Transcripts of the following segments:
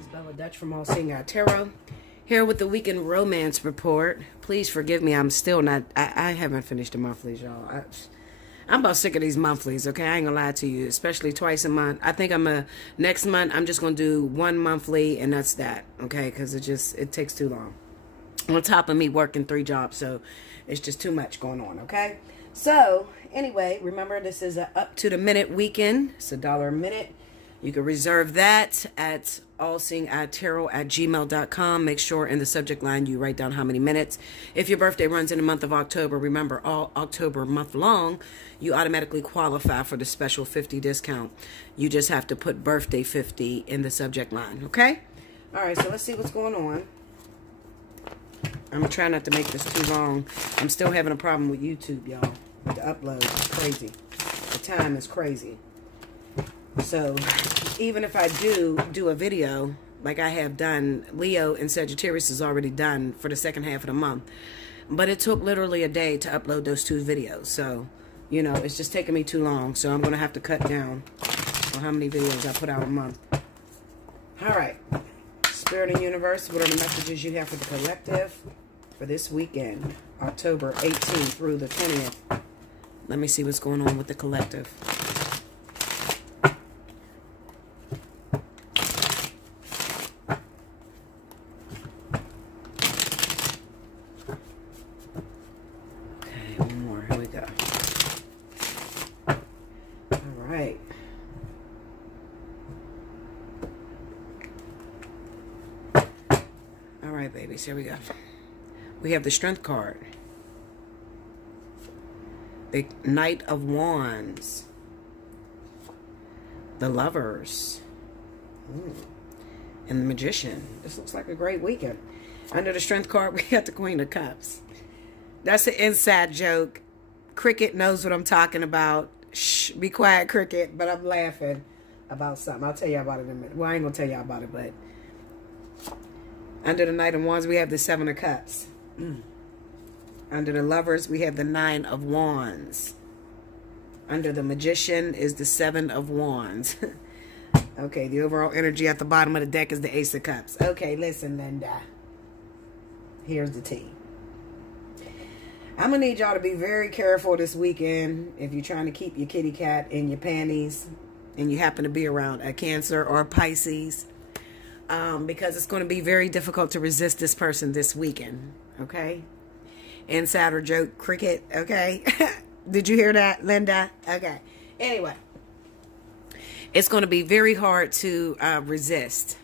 is Bella Dutch from Allseeingeyetarot, here with the weekend romance report. Please forgive me, I'm still not, I haven't finished the monthlies, y'all. I'm about sick of these monthlies, okay? I ain't gonna lie to you, especially twice a month. I think next month, I'm just gonna do one monthly, and that's that, okay? Because it takes too long. On top of me working 3 jobs, so it's just too much going on, okay? So, anyway, remember, this is a up-to-the-minute weekend. It's $1 a minute. You can reserve that at allseeingeyetarot@gmail.com. Make sure in the subject line you write down how many minutes. If your birthday runs in the month of October, remember, all October month long, you automatically qualify for the special 50 discount. You just have to put birthday 50 in the subject line, okay? All right, so let's see what's going on. I'm going to try not to make this too long. I'm still having a problem with YouTube, y'all. The upload is crazy. The time is crazy. So, even if I do a video, like I have done, Leo and Sagittarius is already done for the second half of the month. But it took literally a day to upload those 2 videos. So, you know, it's just taking me too long. So, I'm going to have to cut down on how many videos I put out a month. Alright. Spirit and Universe, what are the messages you have for the collective for this weekend, October 18th through the 20th? Let me see what's going on with the collective. Okay, one more. Here we go. All right. All right, babies. Here we go. We have the Strength card. The Knight of Wands. The Lovers. And the Magician. This looks like a great weekend. Under the Strength card, we got the Queen of Cups. That's an inside joke. Cricket knows what I'm talking about. Shh, be quiet, Cricket. But I'm laughing about something. I'll tell you about it in a minute. Well, I ain't going to tell you about it, but under the Knight of Wands, we have the 7 of Cups. Under the Lovers, we have the 9 of Wands. Under the Magician is the 7 of Wands. Okay, the overall energy at the bottom of the deck is the Ace of Cups. Okay, listen, Linda. Here's the tea. I'm going to need y'all to be very careful this weekend if you're trying to keep your kitty cat in your panties and you happen to be around a Cancer or a Pisces. Because it's going to be very difficult to resist this person this weekend. Okay? Insider joke, Cricket. Okay? Did you hear that, Linda? Okay. Anyway. It's going to be very hard to resist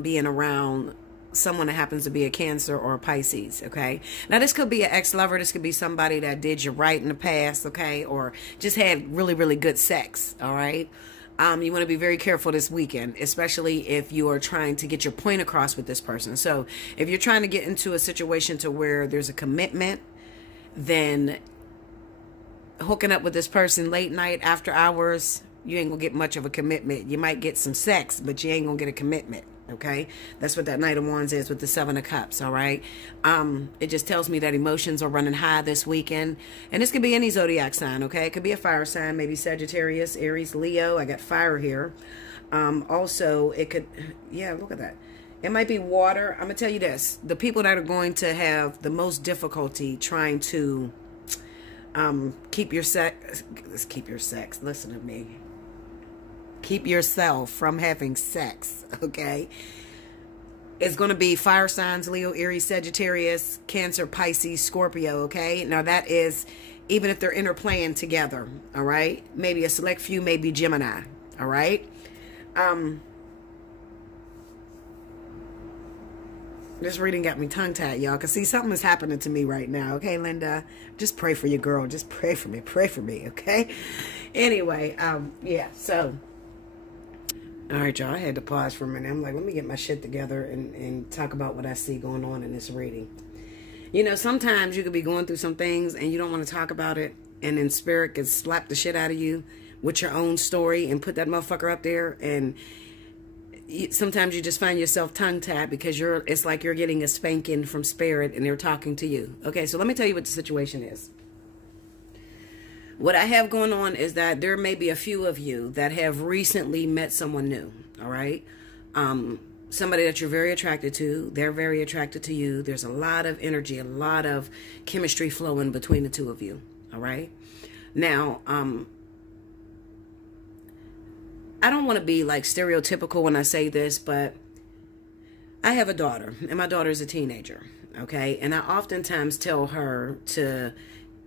being around someone that happens to be a Cancer or a Pisces. Okay? Now, this could be an ex-lover. This could be somebody that did you right in the past. Okay? Or just had really, really good sex. All right? You want to be very careful this weekend, especially if you are trying to get your point across with this person. So if you're trying to get into a situation to where there's a commitment, then hooking up with this person late night after hours, you ain't going to get much of a commitment. You might get some sex, but you ain't going to get a commitment. Okay, that's what that Knight of Wands is with the 7 of Cups. All right, it just tells me that emotions are running high this weekend, and this could be any zodiac sign. Okay, it could be a fire sign, maybe Sagittarius, Aries, Leo. I got fire here. Also, it could, yeah, look at that. It might be water. I'm gonna tell you this: the people that are going to have the most difficulty trying to keep your sex. Listen to me. Keep yourself from having sex, okay? It's going to be fire signs, Leo, Aries, Sagittarius, Cancer, Pisces, Scorpio, okay? Now, that is even if they're interplaying together, all right? Maybe a select few, maybe Gemini, all right? This reading got me tongue-tied, y'all, because, see, something is happening to me right now, okay, Linda? Just pray for your girl. Just pray for me, okay? Anyway, yeah, so all right, y'all, I had to pause for a minute. I'm like, let me get my shit together and talk about what I see going on in this reading. You know, sometimes you could be going through some things and you don't want to talk about it, and then Spirit could slap the shit out of you with your own story and put that motherfucker up there, and sometimes you just find yourself tongue-tied because it's like you're getting a spanking from Spirit and they're talking to you. Okay, so let me tell you what the situation is. What I have going on is that there may be a few of you that have recently met someone new, all right? somebody that you're very attracted to. They're very attracted to you. There's a lot of energy, a lot of chemistry flowing between the two of you. All right. Now, I don't want to be like stereotypical when I say this, but I have a daughter, and my daughter is a teenager. Okay. And I oftentimes tell her to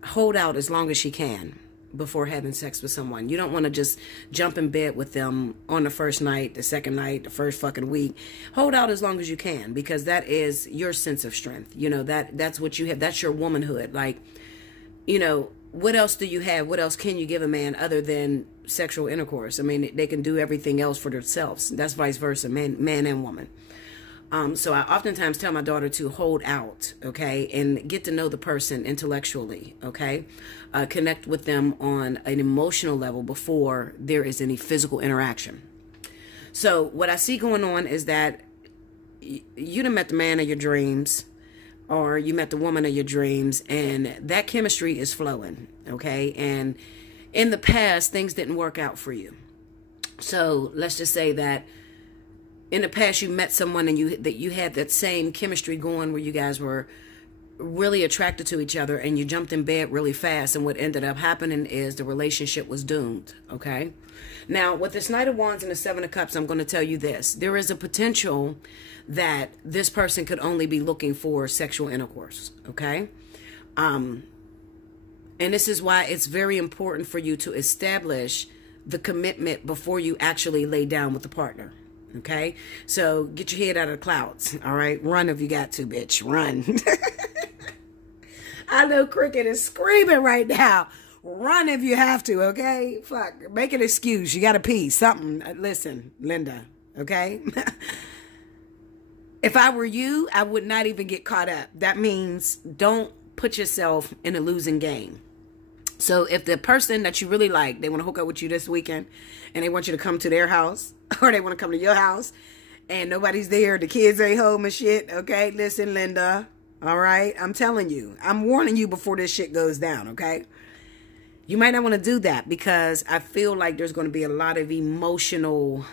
hold out as long as she can before having sex with someone. You don't want to just jump in bed with them on the first night, the second night, the first fucking week. Hold out as long as you can, because that is your sense of strength. You know, that's what you have. That's your womanhood. Like, you know, what else do you have? What else can you give a man other than sexual intercourse? I mean, they can do everything else for themselves. That's vice versa, man and woman. So I oftentimes tell my daughter to hold out, okay, and get to know the person intellectually, okay? Connect with them on an emotional level before there is any physical interaction. So what I see going on is that you done met the man of your dreams, or you met the woman of your dreams, and that chemistry is flowing, okay? And in the past, things didn't work out for you. So let's just say that in the past you met someone and you had that same chemistry going where you guys were really attracted to each other, and you jumped in bed really fast, and what ended up happening is the relationship was doomed, okay? Now, with this Knight of Wands and the Seven of Cups, I'm going to tell you this. There is a potential that this person could only be looking for sexual intercourse, okay? And this is why it's very important for you to establish the commitment before you actually lay down with the partner. Okay, so get your head out of the clouds. All right, run if you got to, bitch. Run. I know Cricket is screaming right now. Run if you have to. Okay, fuck. Make an excuse. You got to pee. Something. Listen, Linda. Okay. If I were you, I would not even get caught up. That means don't put yourself in a losing game. So if the person that you really like, they want to hook up with you this weekend, and they want you to come to their house, or they want to come to your house, and nobody's there, the kids ain't home and shit, okay? Listen, Linda, all right? I'm telling you. I'm warning you before this shit goes down, okay? You might not want to do that, because I feel like there's going to be a lot of emotional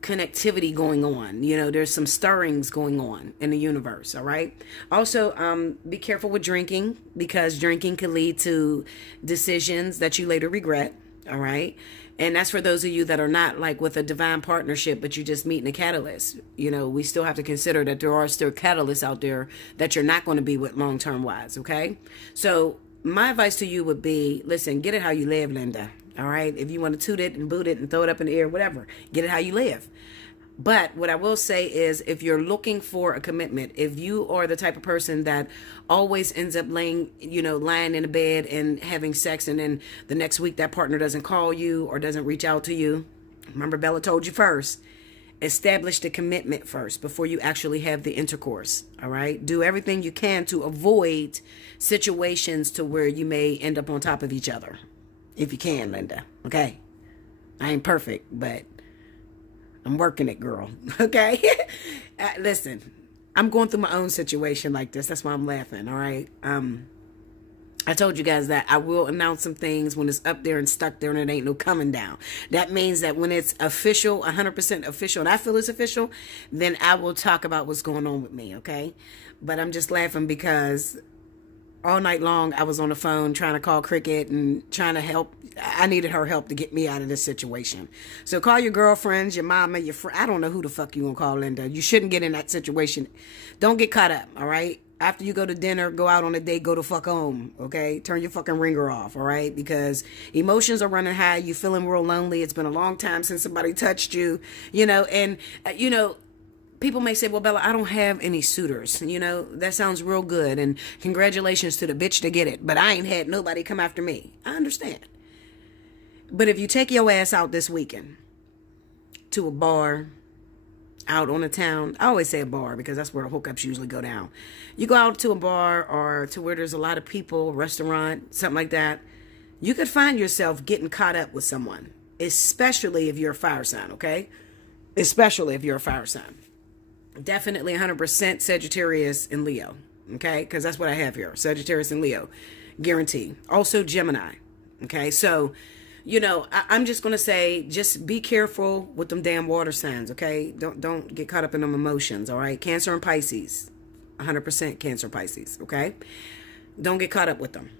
connectivity going on. You know, there's some stirrings going on in the universe, all right? Also, be careful with drinking, because drinking can lead to decisions that you later regret, all right? And that's for those of you that are not like with a divine partnership, but you're just meeting a catalyst. You know, we still have to consider that there are still catalysts out there that you're not going to be with long-term wise, okay? So my advice to you would be, listen, get it how you live, Linda, all right? If you want to toot it and boot it and throw it up in the air, whatever, get it how you live. But what I will say is, if you're looking for a commitment, if you are the type of person that always ends up lying in a bed and having sex, and then the next week that partner doesn't call you or doesn't reach out to you, remember Bella told you first, establish the commitment first before you actually have the intercourse, all right? Do everything you can to avoid situations to where you may end up on top of each other, if you can, Linda, okay? I ain't perfect, but I'm working it, girl. Okay? Listen, I'm going through my own situation like this. That's why I'm laughing, all right? I told you guys that I will announce some things when it's up there and stuck there and it ain't no coming down. That means that when it's official, 100% official, and I feel it's official, then I will talk about what's going on with me, okay? But I'm just laughing because all night long I was on the phone trying to call Cricket and trying to help. I needed her help to get me out of this situation. So call your girlfriends, your mama, your friend. I don't know who the fuck you gonna call, Linda. You shouldn't get in that situation. Don't get caught up, all right? After you go to dinner, go out on a date, go the fuck home, okay? Turn your fucking ringer off, all right? Because emotions are running high. You feeling real lonely. It's been a long time since somebody touched you, and people may say, well, Bella, I don't have any suitors. That sounds real good. And congratulations to the bitch to get it. But I ain't had nobody come after me. I understand. But if you take your ass out this weekend to a bar, out on the town, I always say a bar because that's where the hookups usually go down. You go out to a bar or to where there's a lot of people, restaurant, something like that. You could find yourself getting caught up with someone, especially if you're a fire sign, okay? Especially if you're a fire sign. Definitely 100% Sagittarius and Leo, okay? Because that's what I have here, Sagittarius and Leo, guarantee. Also Gemini, okay? So you know, I'm just going to say, just be careful with them damn water signs, okay? Don't get caught up in them emotions, all right? Cancer and Pisces, 100% Cancer Pisces, okay? Don't get caught up with them,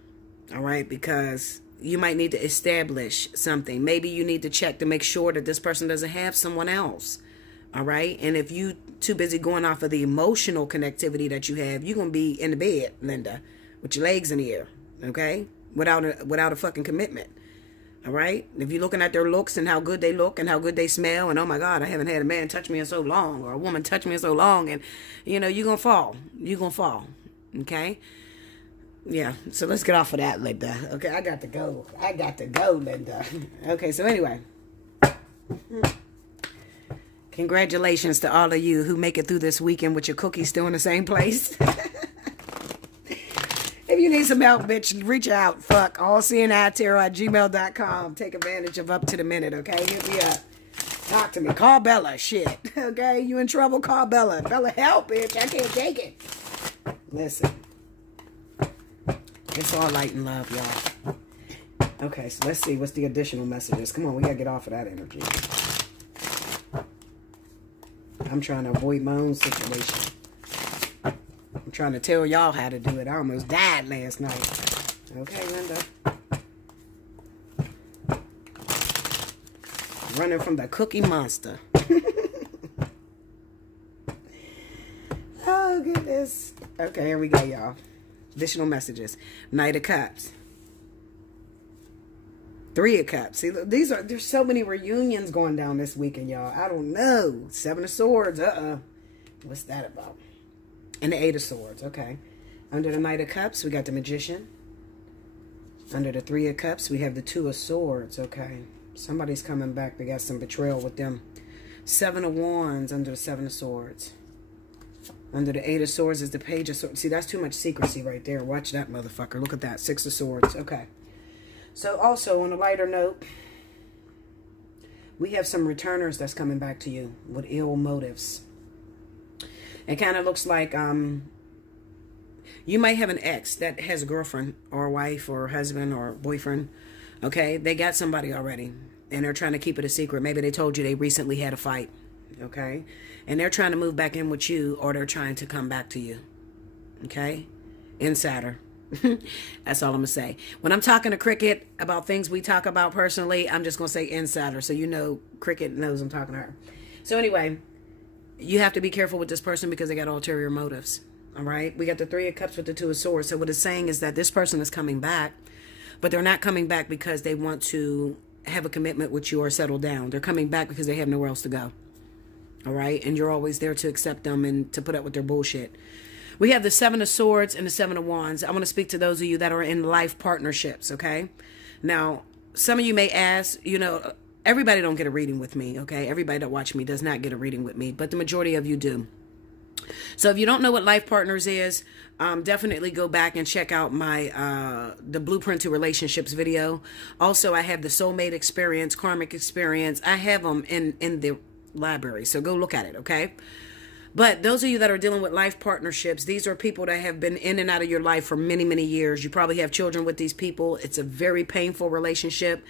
all right? Because you might need to establish something. Maybe you need to check to make sure that this person doesn't have someone else, all right? And if you too busy going off of the emotional connectivity that you have, you're going to be in the bed, Linda, with your legs in the air, okay? Without a fucking commitment. All right? If you're looking at their looks and how good they look and how good they smell, and oh my God, I haven't had a man touch me in so long, or a woman touch me in so long, and you know, you're going to fall. You're going to fall. Okay? Yeah. So let's get off of that, Linda. Okay, I got to go. Linda. Okay, so anyway. Congratulations to all of you who make it through this weekend with your cookies still in the same place. If you need some help, bitch, reach out. Fuck. Allseeingeyetarot@gmail.com. Take advantage of up to the minute, okay? Hit me up. Talk to me. Call Bella. Shit. Okay? You in trouble? Call Bella. Bella, help, bitch. I can't take it. Listen. It's all light and love, y'all. Okay, so let's see. What's the additional messages? Come on, we gotta get off of that energy. I'm trying to avoid my own situation. I'm trying to tell y'all how to do it. I almost died last night. Okay, Linda. Running from the cookie monster. Oh, goodness. Okay, here we go, y'all. Additional messages. Knight of Cups. Three of Cups. See, there's so many reunions going down this weekend, y'all. I don't know. Seven of Swords. What's that about? And the Eight of Swords. Okay. Under the Knight of Cups, we got the Magician. Under the Three of Cups, we have the Two of Swords. Okay. Somebody's coming back. They got some betrayal with them. Seven of Wands under the Seven of Swords. Under the Eight of Swords is the Page of Swords. See, that's too much secrecy right there. Watch that, motherfucker. Look at that. Six of Swords. Okay. So, also, on a lighter note, we have some returners that's coming back to you with ill motives. It kind of looks like you might have an ex that has a girlfriend or a wife or a husband or a boyfriend. Okay, they got somebody already, and they're trying to keep it a secret. Maybe they told you they recently had a fight. Okay, and they're trying to move back in with you, or they're trying to come back to you. Okay, insider. That's all I'm gonna say. When I'm talking to Cricket about things we talk about personally, I'm just gonna say insider, so you know Cricket knows I'm talking to her. So anyway, you have to be careful with this person because they got ulterior motives. All right, we got the Three of Cups with the Two of Swords. So what it's saying is that this person is coming back, but they're not coming back because they want to have a commitment with you or settle down. They're coming back because they have nowhere else to go. All right, and you're always there to accept them and to put up with their bullshit. We have the Seven of Swords and the Seven of Wands. I want to speak to those of you that are in life partnerships, okay? Now, some of you may ask, you know, everybody don't get a reading with me, okay? Everybody that watch me does not get a reading with me, but the majority of you do. So if you don't know what life partners is, definitely go back and check out my the Blueprint to Relationships video. Also, I have the Soulmate Experience, Karmic Experience. I have them in the library, so go look at it, okay? But those of you that are dealing with life partnerships, these are people that have been in and out of your life for many, many years. You probably have children with these people. It's a very painful relationship.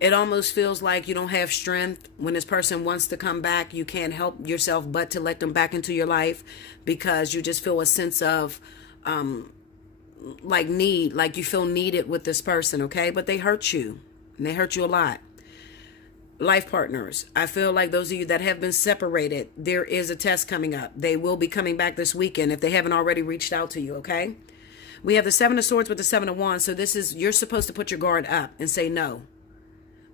It almost feels like you don't have strength. When this person wants to come back, you can't help yourself but to let them back into your life because you just feel a sense of like need, like you feel needed with this person, okay? But they hurt you, and they hurt you a lot. Life partners, I feel like those of you that have been separated, there is a test coming up. They will be coming back this weekend if they haven't already reached out to you, okay? We have the Seven of Swords with the Seven of Wands. So this is, you're supposed to put your guard up and say no,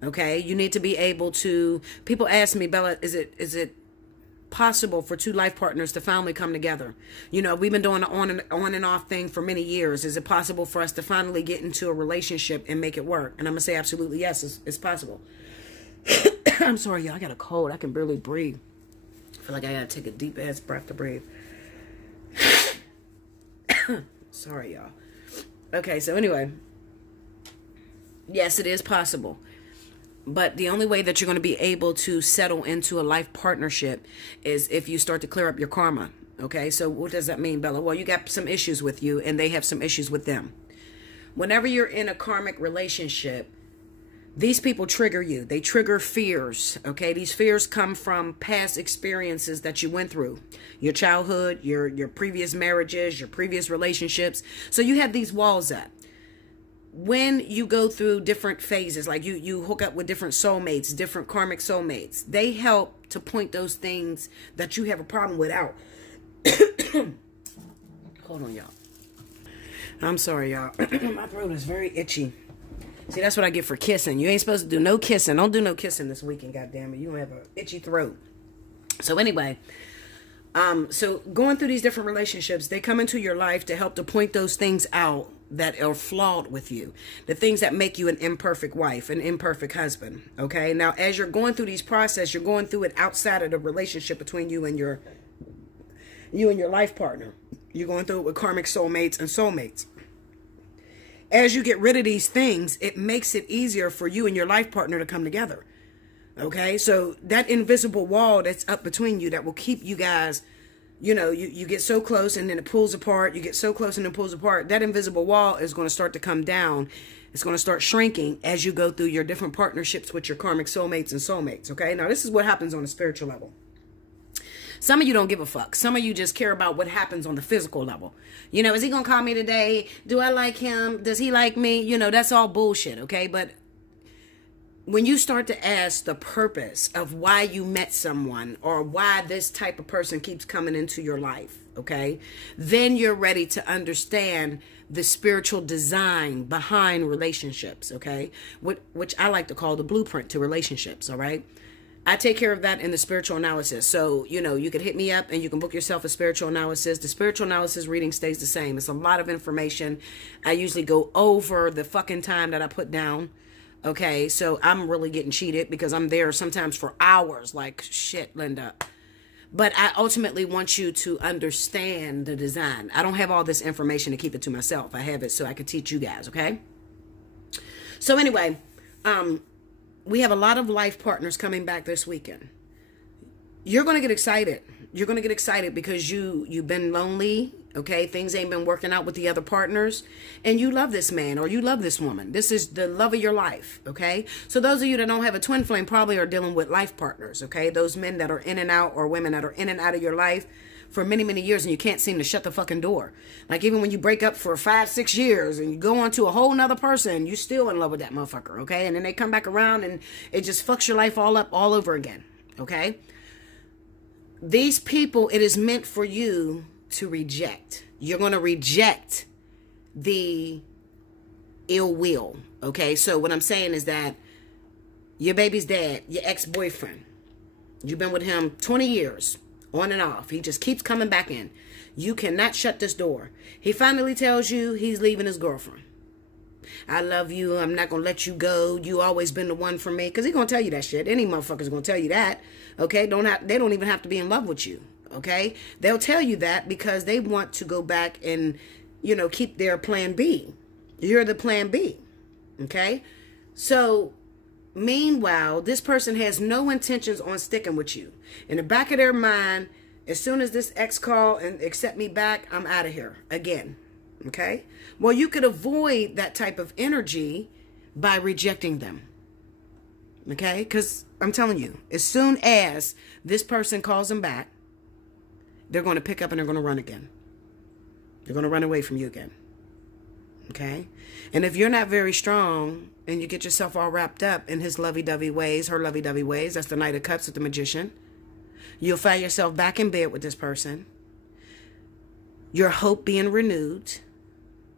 okay? You need to be able to, people ask me, Bella, is it possible for two life partners to finally come together? You know, we've been doing an on and off thing for many years. Is it possible for us to finally get into a relationship and make it work? And I'm going to say absolutely yes, it's possible. I'm sorry, y'all. I got a cold. I can barely breathe. I feel like I gotta take a deep ass breath to breathe. Sorry, y'all. Okay, so anyway. Yes, it is possible. But the only way that you're going to be able to settle into a life partnership is if you start to clear up your karma. Okay, so what does that mean, Bella? Well, you got some issues with you, and they have some issues with them. Whenever you're in a karmic relationship, These people trigger you. They trigger fears, okay? These fears come from past experiences that you went through. Your childhood, your previous marriages, your previous relationships. So you have these walls up. When you go through different phases, like you hook up with different soulmates, different karmic soulmates, they help to point those things that you have a problem with out. Hold on, y'all. I'm sorry, y'all. My throat is very itchy. See, that's what I get for kissing. You ain't supposed to do no kissing. Don't do no kissing this weekend, goddammit. You don't have an itchy throat. So anyway, so going through these different relationships, they come into your life to help to point those things out that are flawed with you. The things that make you an imperfect wife, an imperfect husband. Okay? Now, as you're going through these process, you're going through it outside of the relationship between you and your life partner. You're going through it with karmic soulmates and soulmates. As you get rid of these things, it makes it easier for you and your life partner to come together. Okay? So that invisible wall that's up between you that will keep you guys, you know, you get so close and then it pulls apart. You get so close and it pulls apart. That invisible wall is going to start to come down. It's going to start shrinking as you go through your different partnerships with your karmic soulmates and soulmates. Okay? Now, this is what happens on a spiritual level. Some of you don't give a fuck. Some of you just care about what happens on the physical level. You know, is he going to call me today? Do I like him? Does he like me? You know, that's all bullshit, okay? But when you start to ask the purpose of why you met someone or why this type of person keeps coming into your life, okay, then you're ready to understand the spiritual design behind relationships, okay, which I like to call the blueprint to relationships, all right? I take care of that in the spiritual analysis. So, you know, you can hit me up and you can book yourself a spiritual analysis. The spiritual analysis reading stays the same. It's a lot of information. I usually go over the fucking time that I put down. Okay, so I'm really getting cheated because I'm there sometimes for hours. Like, shit, Linda. But I ultimately want you to understand the design. I don't have all this information to keep it to myself. I have it so I can teach you guys, okay? So anyway, we have a lot of life partners coming back this weekend. You're going to get excited. You're going to get excited because you've been lonely, okay? Things ain't been working out with the other partners. And you love this man or you love this woman. This is the love of your life, okay? So those of you that don't have a twin flame probably are dealing with life partners, okay? Those men that are in and out or women that are in and out of your life for many, many years and you can't seem to shut the fucking door. Like even when you break up for 5-6 years and you go on to a whole nother person, you still in love with that motherfucker, okay? And then they come back around and it just fucks your life all up all over again, okay? These people, it is meant for you to reject. You're going to reject the ill will, okay? So what I'm saying is that your baby's dad, your ex-boyfriend, you've been with him 20 years, on and off. He just keeps coming back in. You cannot shut this door. He finally tells you he's leaving his girlfriend. I love you. I'm not going to let you go. You always been the one for me. Because he's going to tell you that shit. Any motherfucker's going to tell you that. Okay? They don't even have to be in love with you. Okay? They'll tell you that because they want to go back and, you know, keep their plan B. You're the plan B. Okay? So, meanwhile, this person has no intentions on sticking with you. In the back of their mind, as soon as this ex call and accept me back, I'm out of here again. Okay? Well, you could avoid that type of energy by rejecting them. Okay? Because I'm telling you, as soon as this person calls them back, they're going to pick up and they're going to run again. They're going to run away from you again. Okay? And if you're not very strong and you get yourself all wrapped up in his lovey-dovey ways, her lovey-dovey ways, that's the Knight of Cups with the Magician, you'll find yourself back in bed with this person, your hope being renewed,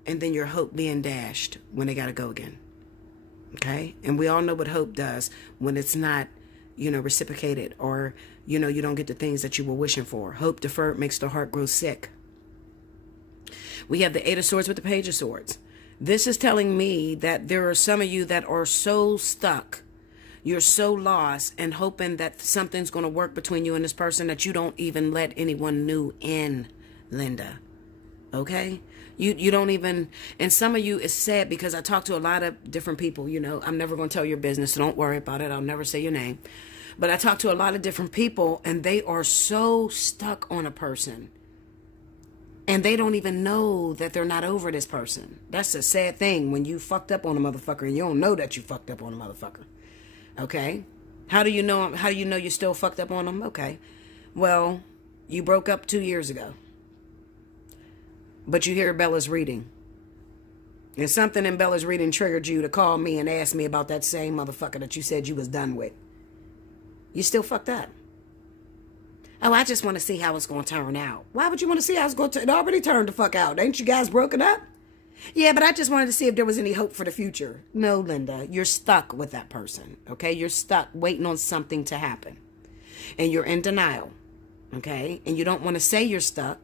and then your hope being dashed when they got to go again. Okay? And we all know what hope does when it's not, you know, reciprocated or, you know, you don't get the things that you were wishing for. Hope deferred makes the heart grow sick. We have the Eight of Swords with the Page of Swords. This is telling me that there are some of you that are so stuck, you're so lost and hoping that something's going to work between you and this person that you don't even let anyone new in, Linda. Okay? You don't even, and some of you, it's sad because I talk to a lot of different people, you know, I'm never going to tell your business, so don't worry about it. I'll never say your name. But I talk to a lot of different people and they are so stuck on a person And they don't even know that they're not over this person. That's a sad thing when you fucked up on a motherfucker and you don't know that you fucked up on a motherfucker. Okay? How do you know you're still fucked up on them? Okay. Well, you broke up 2 years ago. But you hear Bella's reading. And something in Bella's reading triggered you to call me and ask me about that same motherfucker that you said you was done with. You still fucked up. Oh, I just want to see how it's going to turn out. Why would you want to see how it's going to turn? It already turned the fuck out. Ain't you guys broken up? Yeah, but I just wanted to see if there was any hope for the future. No, Linda, you're stuck with that person. Okay? You're stuck waiting on something to happen. And you're in denial. Okay? And you don't want to say you're stuck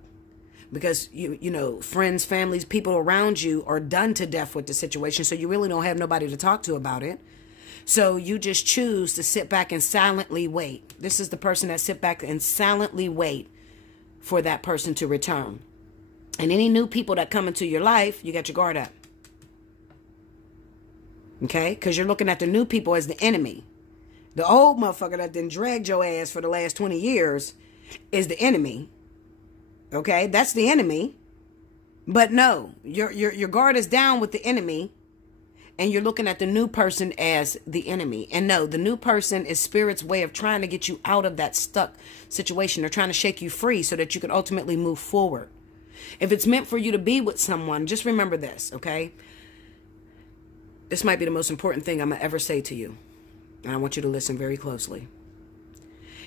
because, you know, friends, families, people around you are done to death with the situation. So you really don't have nobody to talk to about it. So you just choose to sit back and silently wait. This is the person that sit back and silently wait for that person to return. And any new people that come into your life, you got your guard up. Okay? Because you're looking at the new people as the enemy. The old motherfucker that done dragged your ass for the last 20 years is the enemy. Okay? That's the enemy. But no, your guard is down with the enemy. And you're looking at the new person as the enemy. And no, the new person is Spirit's way of trying to get you out of that stuck situation. They're trying to shake you free so that you can ultimately move forward. If it's meant for you to be with someone, just remember this, okay? This might be the most important thing I'm going to ever say to you. And I want you to listen very closely.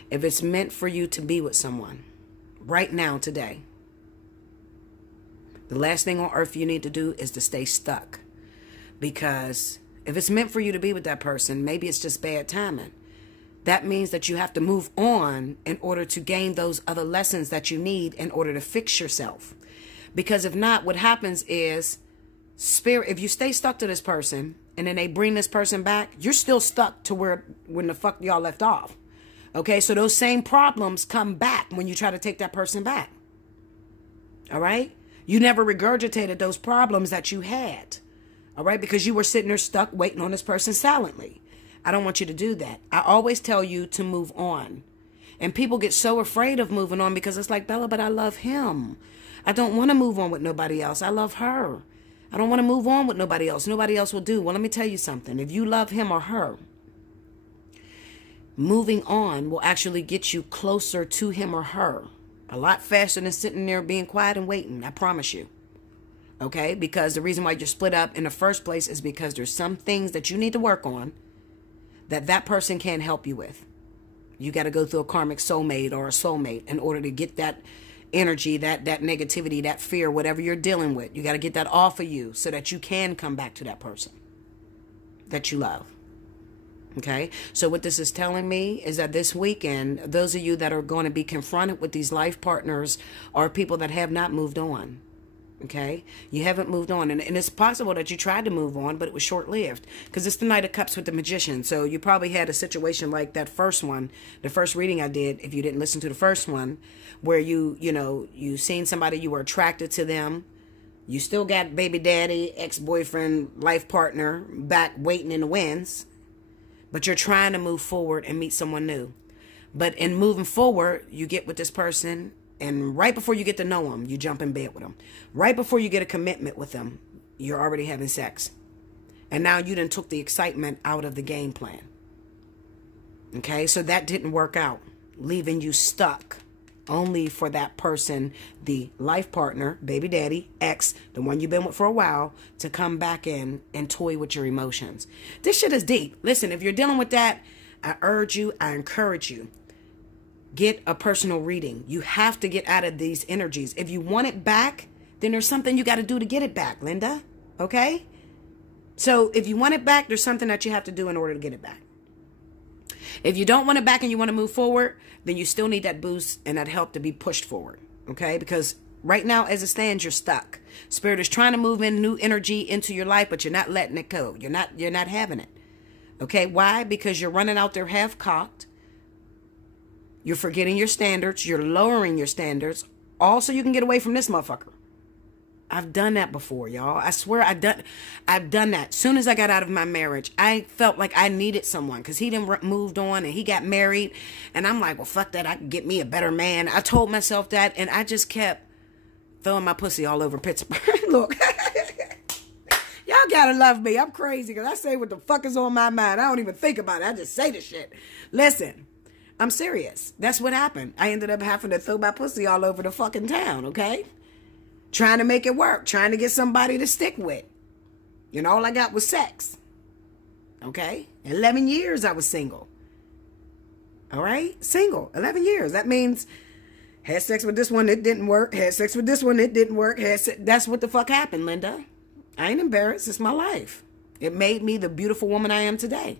If it's meant for you to be with someone right now, today, the last thing on earth you need to do is to stay stuck. Because if it's meant for you to be with that person, maybe it's just bad timing. That means that you have to move on in order to gain those other lessons that you need in order to fix yourself. Because if not, what happens is, Spirit, if you stay stuck to this person and then they bring this person back, you're still stuck to when the fuck y'all left off. Okay, so those same problems come back when you try to take that person back. All right? You never regurgitated those problems that you had. All right, because you were sitting there stuck waiting on this person silently. I don't want you to do that. I always tell you to move on. And people get so afraid of moving on because it's like, Bella, but I love him. I don't want to move on with nobody else. I love her. I don't want to move on with nobody else. Nobody else will do. Well, let me tell you something. If you love him or her, moving on will actually get you closer to him or her. A lot faster than sitting there being quiet and waiting. I promise you. Okay, because the reason why you're split up in the first place is because there's some things that you need to work on that person can't help you with. You got to go through a karmic soulmate or a soulmate in order to get that energy, that negativity, that fear, whatever you're dealing with. You got to get that off of you so that you can come back to that person that you love. Okay, so what this is telling me is that this weekend, those of you that are going to be confronted with these life partners are people that have not moved on. Okay, you haven't moved on, and it's possible that you tried to move on, but it was short-lived because it's the Knight of Cups with the Magician. So you probably had a situation like that first one, the first reading I did. If you didn't listen to the first one, where you seen somebody, you were attracted to them, you still got baby daddy, ex-boyfriend, life partner back waiting in the winds, but you're trying to move forward and meet someone new. But in moving forward, you get with this person. And right before you get to know them, you jump in bed with them. Right before you get a commitment with them, you're already having sex. And now you done took the excitement out of the game plan. Okay, so that didn't work out, leaving you stuck only for that person, the life partner, baby daddy, ex, the one you've been with for a while, to come back in and toy with your emotions. This shit is deep. Listen, if you're dealing with that, I urge you, I encourage you. Get a personal reading. You have to get out of these energies. If you want it back, then there's something you got to do to get it back, Linda. Okay? So if you want it back, there's something that you have to do in order to get it back. If you don't want it back and you want to move forward, then you still need that boost and that help to be pushed forward. Okay? Because right now, as it stands, you're stuck. Spirit is trying to move in new energy into your life, but you're not letting it go. You're not having it. Okay? Why? Because you're running out there half-cocked. You're forgetting your standards. You're lowering your standards. Also, you can get away from this motherfucker. I've done that before, y'all. I swear I've done that. As soon as I got out of my marriage, I felt like I needed someone because he done moved on and he got married. And I'm like, well, fuck that. I can get me a better man. I told myself that, and I just kept throwing my pussy all over Pittsburgh. Look. Y'all gotta love me. I'm crazy because I say what the fuck is on my mind. I don't even think about it. I just say the shit. Listen, I'm serious. That's what happened. I ended up having to throw my pussy all over the fucking town, okay? Trying to make it work. Trying to get somebody to stick with. And all I got was sex. Okay? 11 years I was single. All right? Single. 11 years. That means had sex with this one, it didn't work. Had sex with this one, it didn't work. That's what the fuck happened, Linda. I ain't embarrassed. It's my life. It made me the beautiful woman I am today.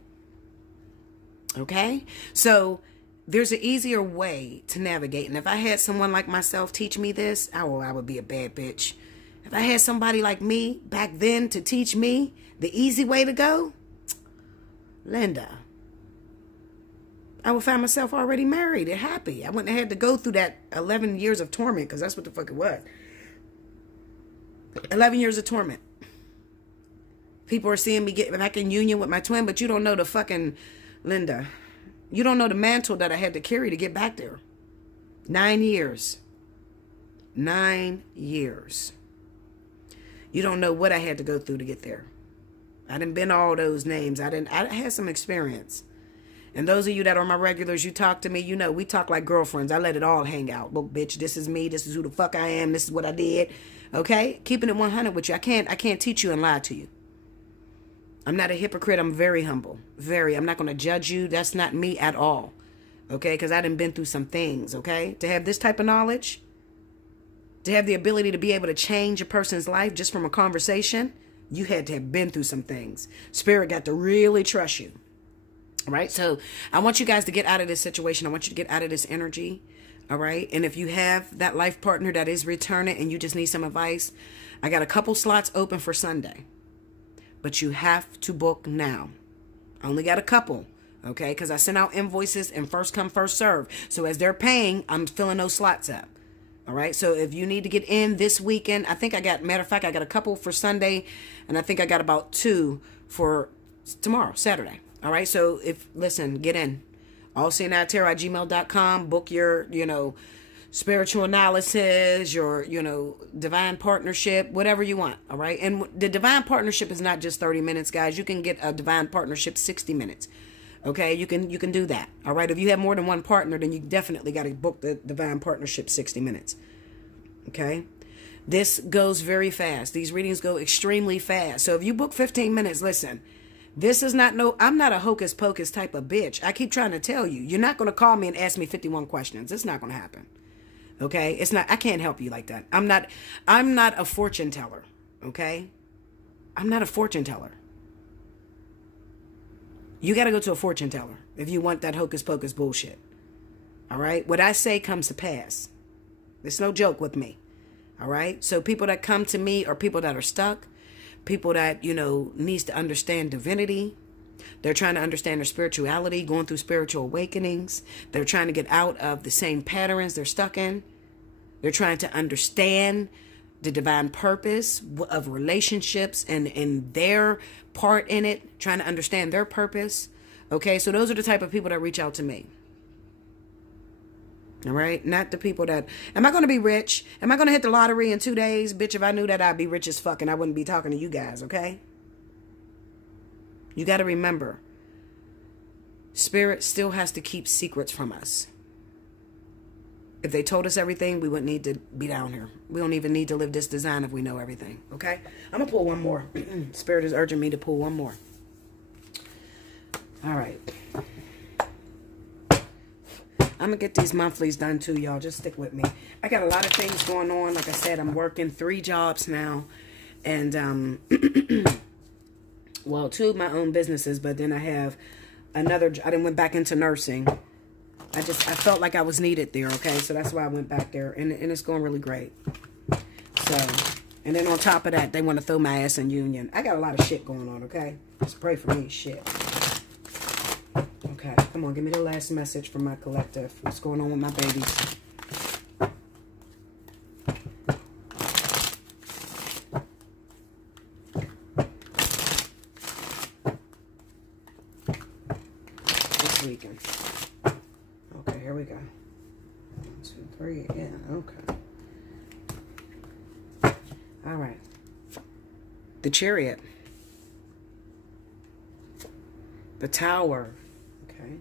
Okay? So there's an easier way to navigate. And if I had someone like myself teach me this, I would be a bad bitch. If I had somebody like me back then to teach me the easy way to go, Linda, I would find myself already married and happy. I wouldn't have had to go through that 11 years of torment, because that's what the fuck it was. 11 years of torment. People are seeing me get back in union with my twin, but you don't know the fucking, Linda, you don't know the mantle that I had to carry to get back there. 9 years. 9 years. You don't know what I had to go through to get there. I didn't been all those names. I had some experience. And those of you that are my regulars, you talk to me, you know, we talk like girlfriends. I let it all hang out. Look, bitch, this is me. This is who the fuck I am. This is what I did. Okay? Keeping it 100 with you. I can't teach you and lie to you. I'm not a hypocrite. I'm very humble. Very. I'm not going to judge you. That's not me at all. Okay? Because I done been through some things. Okay? To have this type of knowledge, to have the ability to be able to change a person's life just from a conversation, you had to have been through some things. Spirit got to really trust you. All right? So I want you guys to get out of this situation. I want you to get out of this energy. All right? And if you have that life partner that is returning and you just need some advice, I got a couple slots open for Sunday. But you have to book now. I only got a couple. Okay? Because I sent out invoices and first come, first serve. So as they're paying, I'm filling those slots up. All right. So if you need to get in this weekend, I think I got, matter of fact, I got a couple for Sunday. And I think I got about 2 for tomorrow, Saturday. All right. So listen, get in. Allseeingeyetarot@gmail.com. Book your, spiritual analysis, your, divine partnership, whatever you want. All right. And the divine partnership is not just 30 minutes, guys. You can get a divine partnership 60 minutes. Okay, you can do that. All right, if you have more than one partner, then you definitely got to book the divine partnership 60 minutes. Okay, this goes very fast. These readings go extremely fast. So if you book 15 minutes, listen, this is not I'm not a hocus pocus type of bitch. I keep trying to tell you, you're not going to call me and ask me 51 questions. It's not going to happen. Okay, it's not. I can't help you like that. I'm not a fortune teller. Okay, I'm not a fortune teller. You got to go to a fortune teller if you want that hocus pocus bullshit. All right? What I say comes to pass. It's no joke with me. All right? So people that come to me are people that are stuck. People that, needs to understand divinity. They're trying to understand their spirituality, going through spiritual awakenings. They're trying to get out of the same patterns they're stuck in. They're trying to understand the divine purpose of relationships and their part in it, trying to understand their purpose. Okay, so those are the type of people that reach out to me. All right, not the people that, am I going to be rich? Am I going to hit the lottery in 2 days? Bitch, if I knew that, I'd be rich as fuck and I wouldn't be talking to you guys, okay? You got to remember, Spirit still has to keep secrets from us. If they told us everything, we wouldn't need to be down here. We don't even need to live this design if we know everything. Okay? I'm going to pull one more. Spirit is urging me to pull one more. All right. I'm going to get these monthlies done too, y'all. Just stick with me. I got a lot of things going on. Like I said, I'm working 3 jobs now. And, well, 2 of my own businesses. But then I have another. I then went back into nursing. I felt like I was needed there, okay? So that's why I went back there, and it's going really great. So, and then on top of that, they want to throw my ass in union. I got a lot of shit going on, okay? Just pray for me, shit. Okay, come on, give me the last message from my collective. What's going on with my babies? This weekend. Okay, here we go. 1, 2, 3, yeah, okay. All right. The Chariot. The Tower. Okay.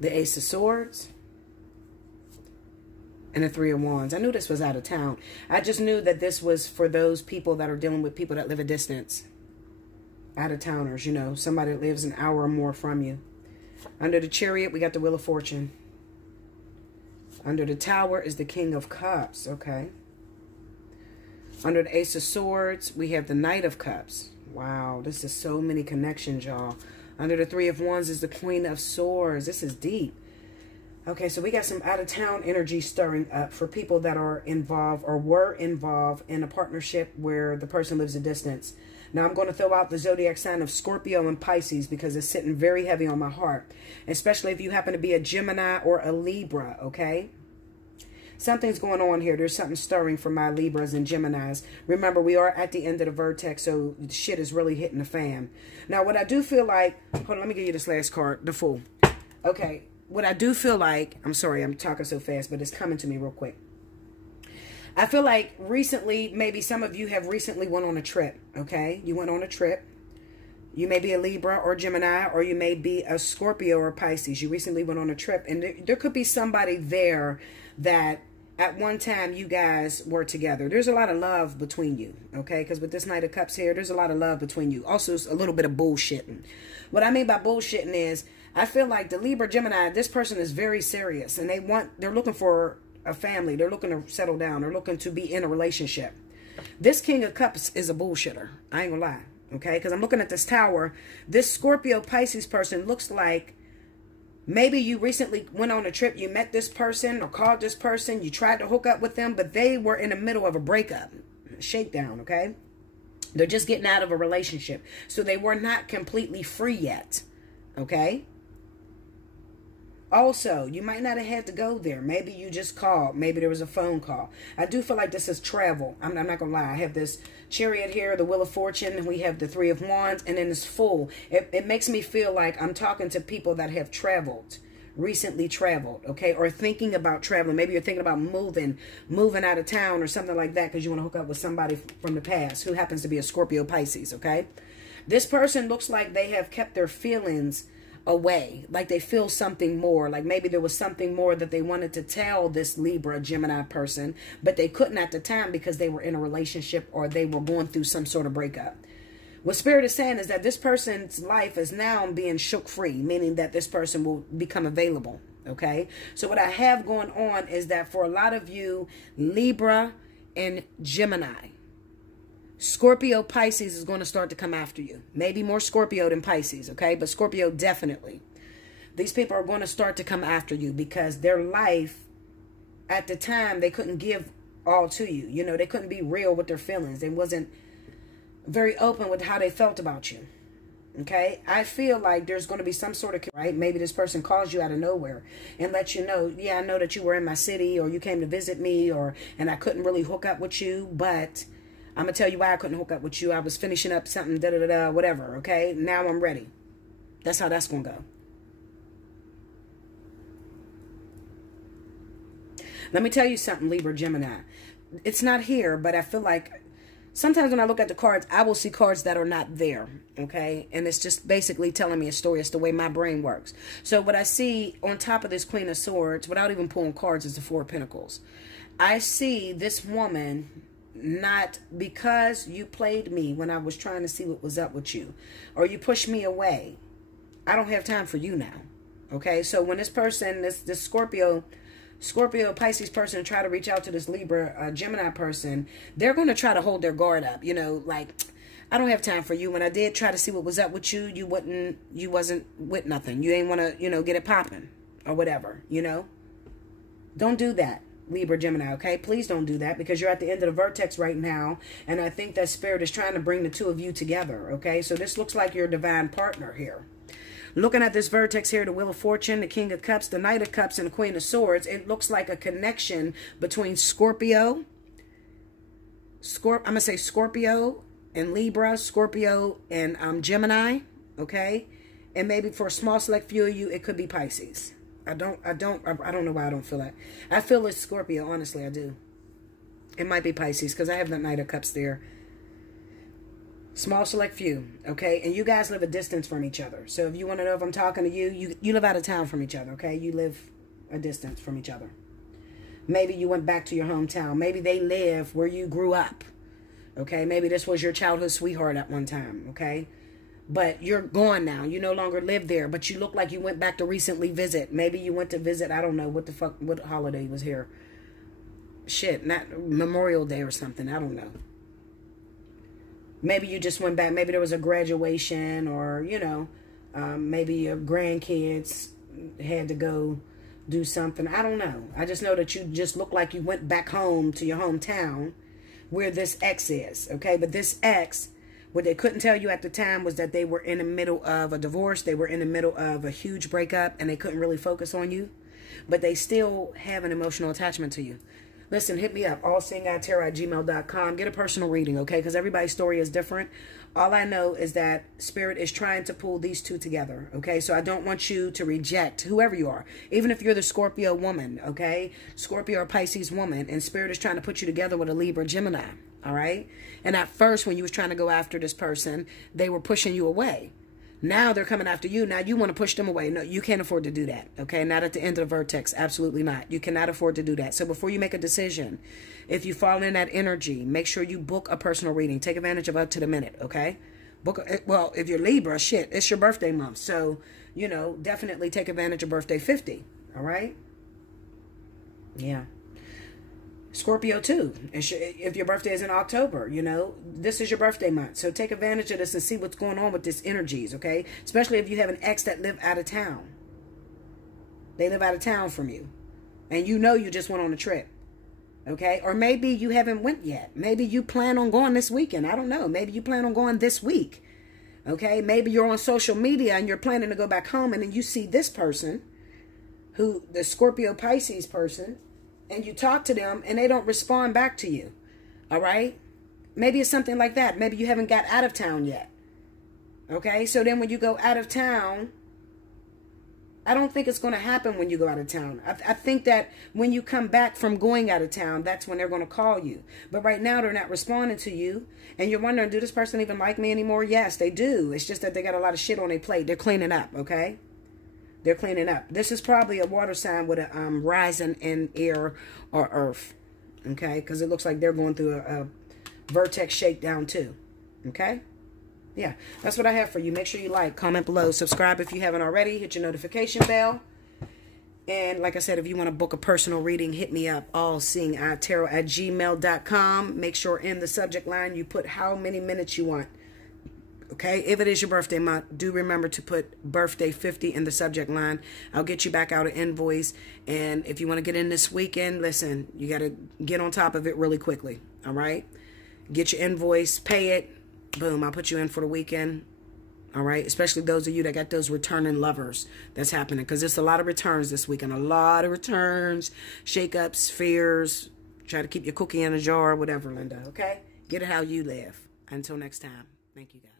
The Ace of Swords. And the Three of Wands. I knew this was out of town. I just knew that this was for those people that are dealing with people that live a distance. Out of towners, you know. Somebody that lives an hour or more from you. Under the Chariot, we got the Wheel of Fortune. Under the Tower is the King of Cups. Okay. Under the Ace of Swords, we have the Knight of Cups. Wow, this is so many connections, y'all. Under the Three of Wands is the Queen of Swords. This is deep. Okay, so we got some out-of-town energy stirring up for people that are involved or were involved in a partnership where the person lives a distance. Now, I'm going to throw out the zodiac sign of Scorpio and Pisces because it's sitting very heavy on my heart, especially if you happen to be a Gemini or a Libra, okay? Something's going on here. There's something stirring for my Libras and Geminis. Remember, we are at the end of the vertex, so shit is really hitting the fan. Now, what I do feel like... Hold on, let me give you this last card, the Fool. Okay. What I do feel like, I'm sorry, I'm talking so fast, but it's coming to me real quick. I feel like recently, maybe some of you have recently went on a trip, okay? You went on a trip. You may be a Libra or Gemini, or you may be a Scorpio or Pisces. You recently went on a trip, and there could be somebody there that at one time you guys were together. There's a lot of love between you, okay? Because with this Knight of Cups here, there's a lot of love between you. Also, it's a little bit of bullshitting. What I mean by bullshitting is, I feel like the Libra, Gemini, this person is very serious, and they're looking for a family. They're looking to settle down. They're looking to be in a relationship. This King of Cups is a bullshitter. I ain't gonna lie, okay? Because I'm looking at this Tower. This Scorpio, Pisces person looks like maybe you recently went on a trip. You met this person or called this person. You tried to hook up with them, but they were in the middle of a breakup, a shakedown, okay? They're just getting out of a relationship. So they were not completely free yet, okay? Also, you might not have had to go there. Maybe you just called. Maybe there was a phone call. I do feel like this is travel. I'm not going to lie. I have this Chariot here, the Wheel of Fortune, and we have the Three of Wands, and then it's Fool. It makes me feel like I'm talking to people that have traveled, recently traveled, okay, or thinking about traveling. Maybe you're thinking about moving out of town or something like that because you want to hook up with somebody from the past who happens to be a Scorpio, Pisces, okay? This person looks like they have kept their feelings away, like they feel something more, like maybe there was something more that they wanted to tell this Libra, Gemini person, but they couldn't at the time because they were in a relationship or they were going through some sort of breakup. What Spirit is saying is that this person's life is now being shook free, meaning that this person will become available, okay? So what I have going on is that for a lot of you, Libra and Gemini, Scorpio, Pisces is going to start to come after you. Maybe more Scorpio than Pisces, okay? But Scorpio definitely. These people are going to start to come after you because their life, at the time, they couldn't give all to you. You know, they couldn't be real with their feelings. They wasn't very open with how they felt about you, okay? I feel like there's going to be some sort of, right? Maybe this person calls you out of nowhere and lets you know, yeah, I know that you were in my city or you came to visit me and I couldn't really hook up with you, but I'm going to tell you why I couldn't hook up with you. I was finishing up something, da-da-da-da, whatever, okay? Now I'm ready. That's how that's going to go. Let me tell you something, Libra, Gemini. It's not here, but I feel like sometimes when I look at the cards, I will see cards that are not there, okay? And it's just basically telling me a story. It's the way my brain works. So what I see on top of this Queen of Swords, without even pulling cards, is the Four of Pentacles. I see this woman... not because you played me when I was trying to see what was up with you, or you pushed me away. I don't have time for you now. Okay, so when this person, this Scorpio, Pisces person try to reach out to this Libra, Gemini person, they're going to try to hold their guard up. You know, like, I don't have time for you. When I did try to see what was up with you, you wasn't with nothing. You ain't want to, you know, get it popping or whatever, you know. Don't do that, Libra, Gemini, okay? Please don't do that because you're at the end of the vertex right now, and I think that Spirit is trying to bring the two of you together, okay? So this looks like your divine partner here. Looking at this vertex here, the Wheel of Fortune, the King of Cups, the Knight of Cups, and the Queen of Swords, it looks like a connection between Scorpio, I'm going to say Scorpio and Libra, Scorpio and Gemini, okay? And maybe for a small select few of you, it could be Pisces. I don't know why I don't feel that. I feel it's Scorpio, honestly, I do. It might be Pisces because I have the Knight of Cups there. Small select few, okay? And you guys live a distance from each other. So if you want to know if I'm talking to you, you live out of town from each other, okay? You live a distance from each other. Maybe you went back to your hometown. Maybe they live where you grew up, okay? Maybe this was your childhood sweetheart at one time, okay? But you're gone now. You no longer live there, but you look like you went back to recently visit. Maybe you went to visit, I don't know, what holiday was here. Shit, not Memorial Day or something. I don't know. Maybe you just went back. Maybe there was a graduation or, you know, maybe your grandkids had to go do something. I don't know. I just know that you just look like you went back home to your hometown where this ex is, okay? But this ex, what they couldn't tell you at the time was that they were in the middle of a divorce. They were in the middle of a huge breakup, and they couldn't really focus on you. But they still have an emotional attachment to you. Listen, hit me up, allseeingeyetarot@gmail.com. Get a personal reading, okay? Because everybody's story is different. All I know is that Spirit is trying to pull these two together, okay? So I don't want you to reject whoever you are. Even if you're the Scorpio woman, okay? Scorpio or Pisces woman, and Spirit is trying to put you together with a Libra Gemini, all right? And at first, when you was trying to go after this person, they were pushing you away. Now they're coming after you. Now you want to push them away. No, you can't afford to do that. Okay, not at the end of the vertex. Absolutely not. You cannot afford to do that. So before you make a decision, if you fall in that energy, make sure you book a personal reading. Take advantage of up to the minute. Okay, well, if you're Libra, shit, it's your birthday month. So, you know, definitely take advantage of birthday 50. All right. Yeah. Scorpio too. If your birthday is in October, you know, this is your birthday month. So take advantage of this and see what's going on with this energies, okay? Especially if you have an ex that live out of town. They live out of town from you. And you know you just went on a trip, okay? Or maybe you haven't went yet. Maybe you plan on going this weekend. I don't know. Maybe you plan on going this week, okay? Maybe you're on social media and you're planning to go back home and then you see this person, the Scorpio Pisces person, and you talk to them and they don't respond back to you. All right? Maybe it's something like that. Maybe you haven't got out of town yet. Okay? So then when you go out of town, I don't think it's going to happen when you go out of town. I think that when you come back from going out of town, that's when they're going to call you. But right now they're not responding to you. And you're wondering, do this person even like me anymore? Yes, they do. It's just that they got a lot of shit on their plate. They're cleaning up, okay? They're cleaning up. This is probably a water sign with a rising in air or earth. Okay? Because it looks like they're going through a vertex shakedown too. Okay? Yeah. That's what I have for you. Make sure you like, comment below, subscribe if you haven't already. Hit your notification bell. And like I said, if you want to book a personal reading, hit me up, allseeingeyetarot@gmail.com. Make sure in the subject line you put how many minutes you want. Okay, if it is your birthday month, do remember to put birthday 50 in the subject line. I'll get you back out an invoice. And if you want to get in this weekend, listen, you got to get on top of it really quickly. All right, get your invoice, pay it. Boom, I'll put you in for the weekend. All right, especially those of you that got those returning lovers. That's happening because there's a lot of returns this weekend. A lot of returns, shakeups, fears. Try to keep your cookie in a jar, whatever, Linda. Okay, get it how you live. Until next time, thank you guys.